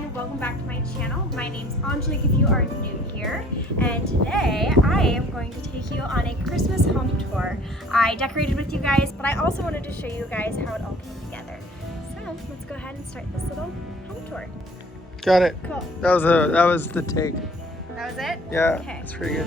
everyone, welcome back to my channel. My name's Angelique if you are new here, and today I am going to take you on a Christmas home tour. I decorated with you guys, but I also wanted to show you guys how it all came together. So let's go ahead and start this little home tour. Got it. Cool. That was the take. That was it? Yeah, okay. That's pretty good.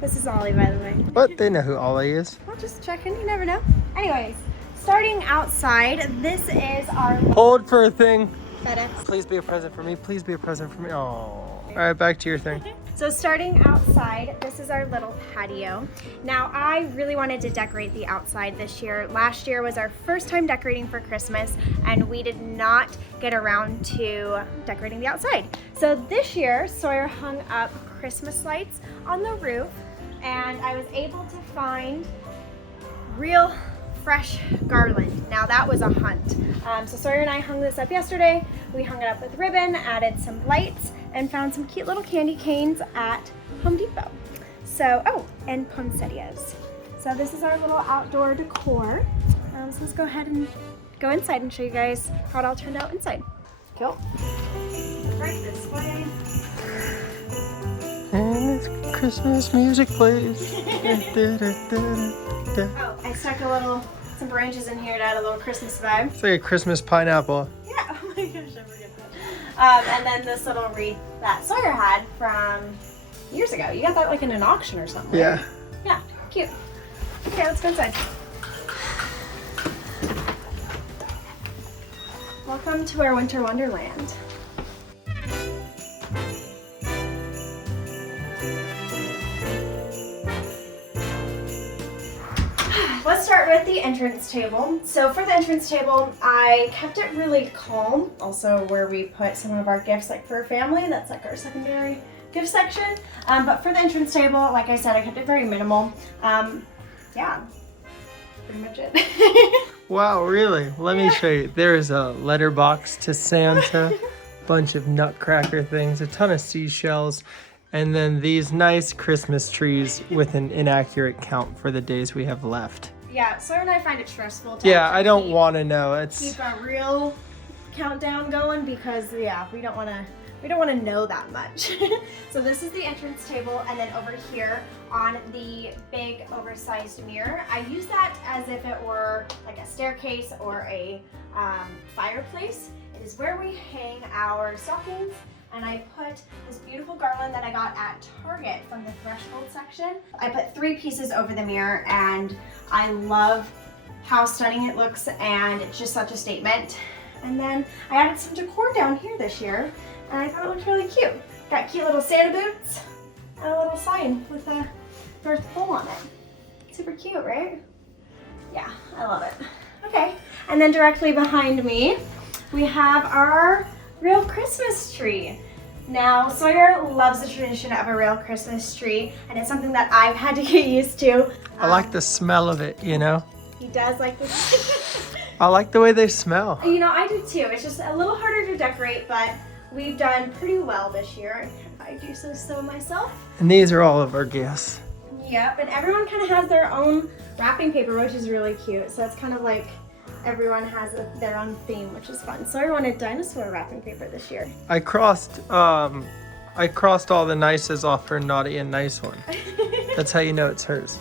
This is Ollie, by the way. But they know who Ollie is. Well, just checking, you never know. Anyways, starting outside, this is our Hold for a thing. FedEx. Please be a present for me. Please be a present for me. Oh. All right, back to your thing. So starting outside, this is our little patio. Now, I really wanted to decorate the outside this year. Last year was our first time decorating for Christmas, and we did not get around to decorating the outside. So this year, Sawyer hung up Christmas lights on the roof, and I was able to find real fresh garland. Now that was a hunt. So Sawyer and I hung this up yesterday. We hung it up with ribbon, added some lights, and found some cute little candy canes at Home Depot. So, oh, and poinsettias. So this is our little outdoor decor. So let's go ahead and go inside and show you guys how it all turned out inside. Cool. Right this way. And it's Christmas music plays. Oh, I stuck some branches in here to add a little Christmas vibe. It's like a Christmas pineapple. Yeah, oh my gosh, I forget that. And then this little wreath that Sawyer had from years ago. You got that like in an auction or something. Yeah. Right? Yeah, cute. Okay, let's go inside. Welcome to our winter wonderland. Let's start with the entrance table. So for the entrance table, I kept it really calm. Also where we put some of our gifts, like for a family, that's like our secondary gift section. But for the entrance table, like I said, I kept it very minimal. Yeah, pretty much it. Wow, really? Let me show you. There's a letterbox to Santa, bunch of nutcracker things, a ton of seashells, and then these nice Christmas trees with an inaccurate count for the days we have left. Yeah, Sawyer and I find it stressful to I don't want to know. Keep a real countdown going because yeah, we don't want to know that much. So this is the entrance table, and then over here on the big oversized mirror, I use that as if it were like a staircase or a fireplace. It is where we hang our stockings. And I put this beautiful garland that I got at Target from the threshold section. I put 3 pieces over the mirror, and I love how stunning it looks, and it's just such a statement. And then I added some decor down here this year, and I thought it looked really cute. Got cute little Santa boots and a little sign with a North Pole on it. Super cute, right? Yeah, I love it. Okay, and then directly behind me, we have our real Christmas tree. Now, Sawyer loves the tradition of a real Christmas tree, and it's something that I've had to get used to. I like the smell of it, you know? He does like this. I like the way they smell. You know, I do too. It's just a little harder to decorate, but we've done pretty well this year. I do so myself. And these are all of our gifts. Yep, and everyone kind of has their own wrapping paper, which is really cute. So it's kind of like everyone has their own theme, which is fun. So I wanted dinosaur wrapping paper this year. I crossed all the nices off her naughty and nice one. That's how you know it's hers.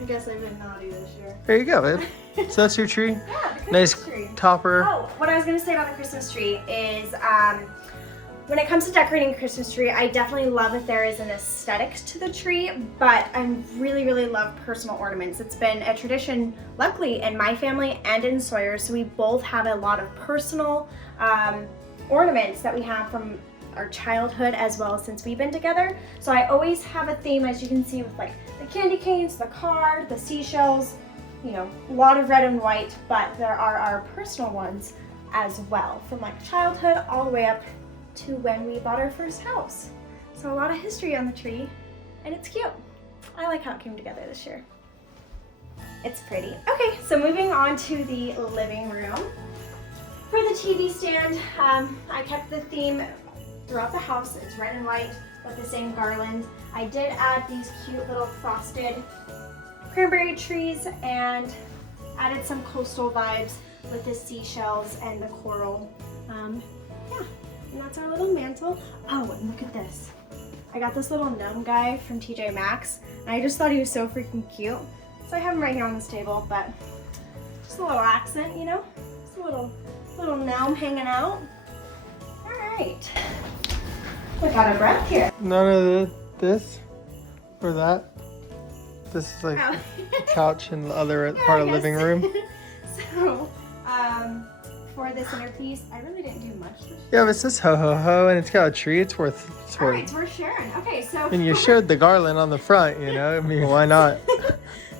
I guess I've been naughty this year. There you go, babe. So that's your tree? Yeah, the Christmas Nice tree. topper. Oh, what I was going to say about the Christmas tree is when it comes to decorating a Christmas tree, I definitely love if there is an aesthetic to the tree, but I really love personal ornaments. It's been a tradition, luckily, in my family and in Sawyer's, so we both have a lot of personal ornaments that we have from our childhood as well since we've been together. So I always have a theme, as you can see, with like the candy canes, the card, the seashells, you know, a lot of red and white, but there are our personal ones as well, from like childhood all the way up to when we bought our first house. So a lot of history on the tree, and it's cute. I like how it came together this year. It's pretty. Okay, so moving on to the living room. For the TV stand, I kept the theme throughout the house. It's red and white with the same garland. I did add these cute little frosted cranberry trees and added some coastal vibes with the seashells and the coral. Yeah, and that's our little mantle. Oh, and look at this. I got this little gnome guy from TJ Maxx, and I just thought he was so freaking cute. So I have him right here on this table, but just a little accent, you know? Just a little gnome hanging out. All right. Look out of breath here. None of this or that. This is like Oh. the couch in the other part of the living room. So, for the centerpiece, I really didn't do much this year. Yeah, but it says ho ho ho, and it's got a tree. It's worth. All right, it's worth sharing. Okay, so. And you showed the garland on the front, you know. I mean, why not?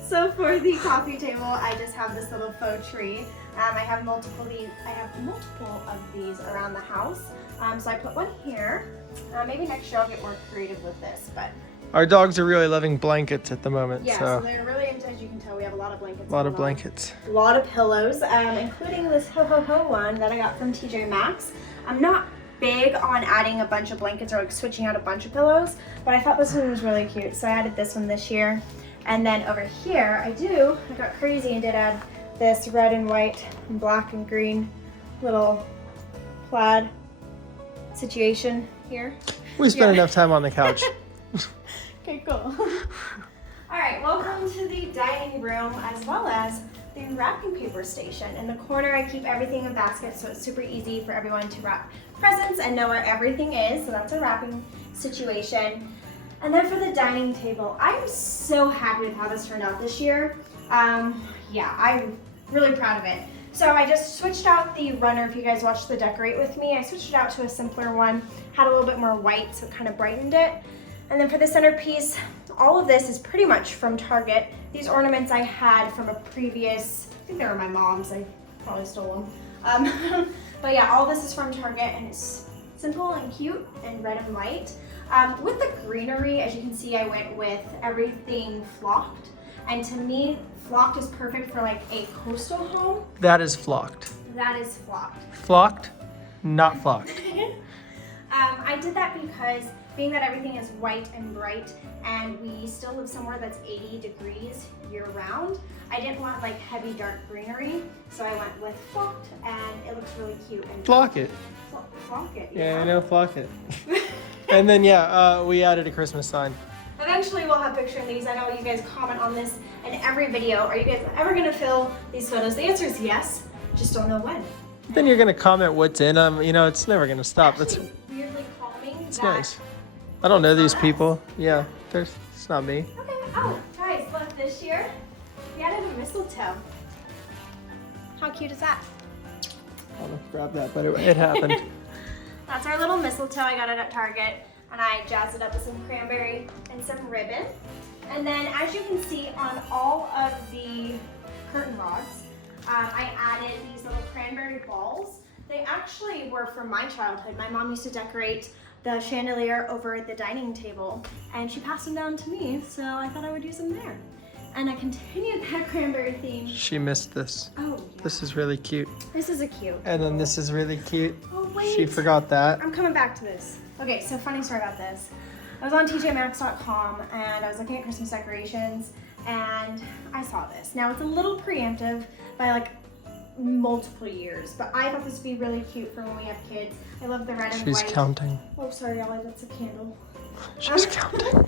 So for the coffee table, I just have this little faux tree. I have multiple of these around the house. So I put one here. Maybe next year I'll get more creative with this, but. Our dogs are really loving blankets at the moment. Yeah, so they're really into, as you can tell, we have a lot of blankets. a lot of blankets. A lot of pillows, including this ho ho ho one that I got from TJ Maxx. I'm not big on adding a bunch of blankets or like switching out a bunch of pillows, but I thought this one was really cute, so I added this one this year. And then over here, I got crazy and did add this red and white and black and green little plaid situation here. We spent enough time on the couch. Okay, cool. All right, welcome to the dining room as well as the wrapping paper station. In the corner, I keep everything in baskets, so it's super easy for everyone to wrap presents and know where everything is. So that's a wrapping situation. And then for the dining table, I'm so happy with how this turned out this year. Yeah, I'm really proud of it. So I just switched out the runner. If you guys watched the Decorate with me, I switched it out to a simpler one, had a little bit more white, so it kind of brightened it. And then for the centerpiece, all of this is pretty much from Target. These ornaments I had from a previous, I think they were my mom's, I probably stole them. But yeah, all this is from Target and it's simple and cute and red and white. With the greenery, as you can see, I went with everything flocked. And to me, flocked is perfect for like a coastal home. That is flocked. That is flocked. Flocked, not flocked. I did that because being that everything is white and bright and we still live somewhere that's 80 degrees year round, I didn't want like heavy dark greenery, so I went with flocked and it looks really cute. And Flock it. Flock it, Yeah, I know, flock it. And then yeah, we added a Christmas sign. Eventually we'll have pictures of these. I know you guys comment on this in every video. Are you guys ever gonna fill these photos? The answer is yes, just don't know when. Then you're gonna comment what's in them. You know, it's never gonna stop. That's Actually, weirdly calming. it's nice. I don't know these people. Yeah, it's not me. Okay. Oh, guys, look, this year we added a mistletoe. How cute is that? I don't know if to grab that, but it happened. That's our little mistletoe. I got it at Target, and I jazzed it up with some cranberry and some ribbon. And then, as you can see on all of the curtain rods, I added these little cranberry balls. They actually were from my childhood. My mom used to decorate the chandelier over the dining table, and she passed them down to me, so I thought I would use them there. And I continued that cranberry theme. She missed this. Oh, yeah. This is really cute. This is a cute. And then this is really cute. Oh, wait. She forgot that. I'm coming back to this. Okay, so funny story about this. I was on tjmax.com and I was looking at Christmas decorations and I saw this. Now it's a little preemptive by like multiple years, but I thought this would be really cute for when we have kids. I love the red and white. She's counting. Oh, sorry, y'all, that's a candle. She's counting.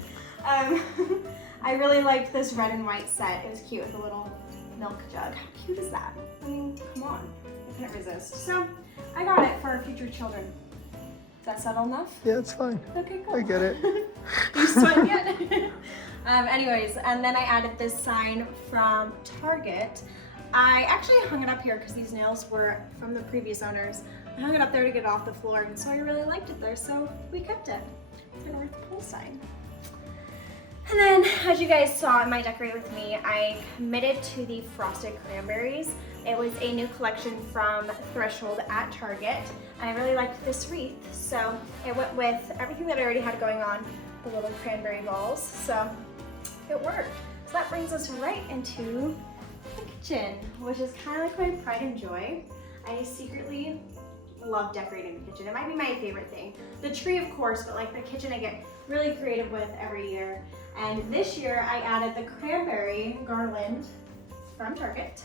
I really liked this red and white set. It was cute with a little milk jug. How cute is that? I mean, come on. I couldn't resist. So I got it for our future children. Is that subtle enough? Yeah, it's fine. Okay, cool. I get it. You sweat yet? Anyways, and then I added this sign from Target. I actually hung it up here because these nails were from the previous owners. I hung it up there to get it off the floor, and so I really liked it there, so we kept it. It's a North Pole sign. And then, as you guys saw in my Decorate With Me, I committed to the frosted cranberries. It was a new collection from Threshold at Target, and I really liked this wreath, so it went with everything that I already had going on, the little cranberry balls, so it worked. So that brings us right into the kitchen, which is kind of like my pride and joy. I secretly love decorating the kitchen. It might be my favorite thing. The tree, of course, but like the kitchen I get really creative with every year. And this year I added the cranberry garland from Target.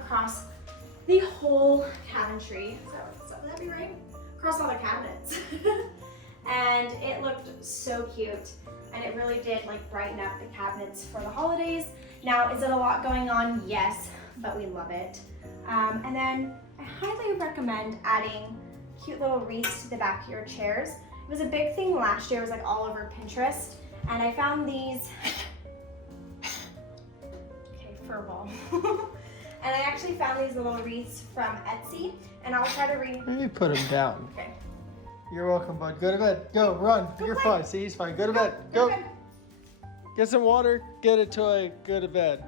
across the whole cabinetry. So would that be right? Across all the cabinets. And it looked so cute. And it really did like brighten up the cabinets for the holidays. Now, is it a lot going on? Yes, but we love it. And then I highly recommend adding cute little wreaths to the back of your chairs. It was a big thing last year. It was like all over Pinterest. And I found these, okay, fur ball. And I actually found these little wreaths from Etsy. And I'll try to Maybe put him down. Okay. You're welcome, bud. Go to bed. Go, run. You're play. fine. See, he's fine. Go to bed. Go. Okay. Get some water. Get a toy. Go to bed.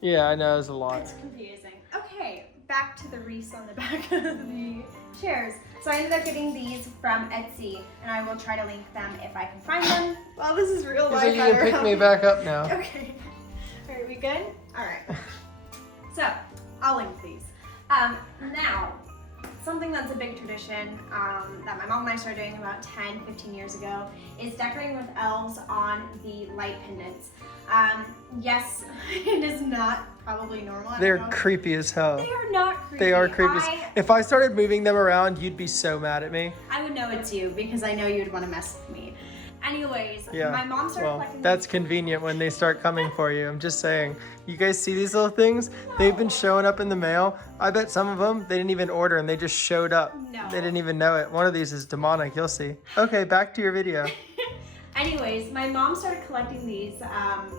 Yeah, I know. It's a lot. It's confusing. Okay, back to the wreaths on the back of the chairs. So I ended up getting these from Etsy, and I will try to link them if I can find them. Well, this is real life. So you can pick me back up now. Okay. Are we good? All right. So I'll link these. Now, something that's a big tradition that my mom and I started doing about 10, 15 years ago is decorating with elves on the light pendants. Yes, it is not probably normal. They're creepy as hell. They are not creepy. They are creepy. If I started moving them around, you'd be so mad at me. I would know it's you because I know you'd want to mess with me. Anyways, Yeah. my mom started collecting That's these. convenient when they start coming for you. I'm just saying. You guys see these little things? They've been showing up in the mail. I bet some of them they didn't even order and they just showed up. No. They didn't even know it. One of these is demonic. You'll see. Okay, back to your video. Anyways, my mom started collecting these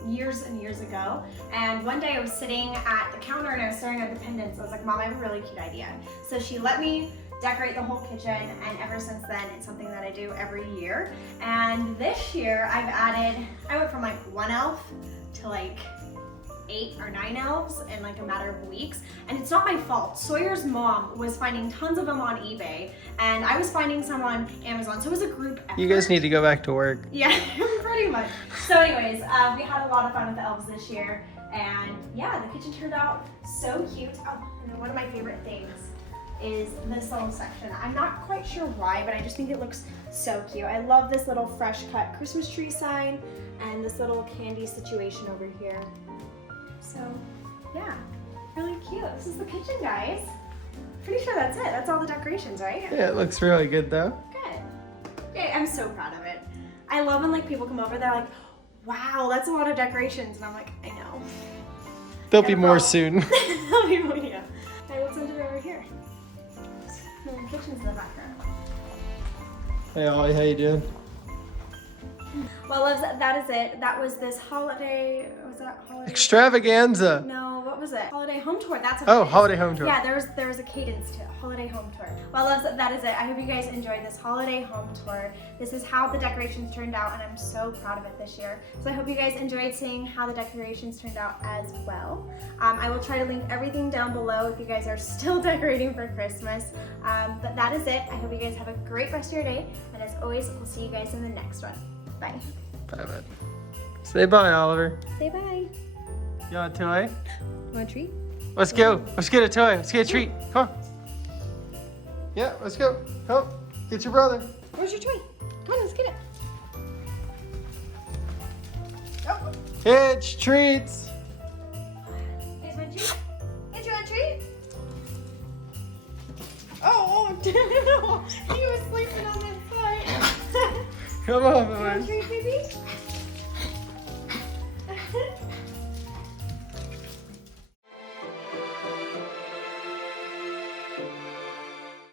years and years ago, and one day I was sitting at the counter and I was staring at the pendants. I was like, Mom, I have a really cute idea. So she let me decorate the whole kitchen, and ever since then it's something that I do every year. And this year I went from like 1 elf to like 8 or 9 elves in like a matter of weeks, and it's not my fault. Sawyer's mom was finding tons of them on eBay, and I was finding some on Amazon, so it was a group effort. You guys need to go back to work. Yeah, pretty much. So anyways, we had a lot of fun with the elves this year, and yeah, the kitchen turned out so cute. Oh, and then one of my favorite things is this little section. I'm not quite sure why, but I just think it looks so cute. I love this little fresh cut Christmas tree sign and this little candy situation over here. So yeah, really cute. This is the kitchen, guys. Pretty sure that's it. That's all the decorations, right? Yeah, it looks really good though. Good. Yeah, I'm so proud of it. I love when like people come over, they're like, wow, that's a lot of decorations. And I'm like, I know. There'll be more soon. There'll be more, yeah. Hey, what's under over here? The kitchen's in the background. Hey Ollie, how you doing? Well, loves, that is it. That was this holiday, was that holiday? Extravaganza. No, what was it? Holiday home tour, that's what Oh, it is. holiday home tour. Yeah, there was a cadence to it. Holiday home tour. Well, loves, that is it. I hope you guys enjoyed this holiday home tour. This is how the decorations turned out, and I'm so proud of it this year. So I hope you guys enjoyed seeing how the decorations turned out as well. I will try to link everything down below if you guys are still decorating for Christmas. But that is it. I hope you guys have a great rest of your day, and as always, we'll see you guys in the next one. Bye. Bye, bud. Say bye, Oliver. Say bye. You want a toy? Want a treat? Let's go. Let's get a toy. Let's get a treat. Come on. Yeah, let's go. Come on. Get your brother. Where's your toy? Come on, let's get it. Oh. Hitch treats. You guys want a treat? Did you want a treat? Oh, he was sleeping on that side. Come on, You want a boys. treat, baby?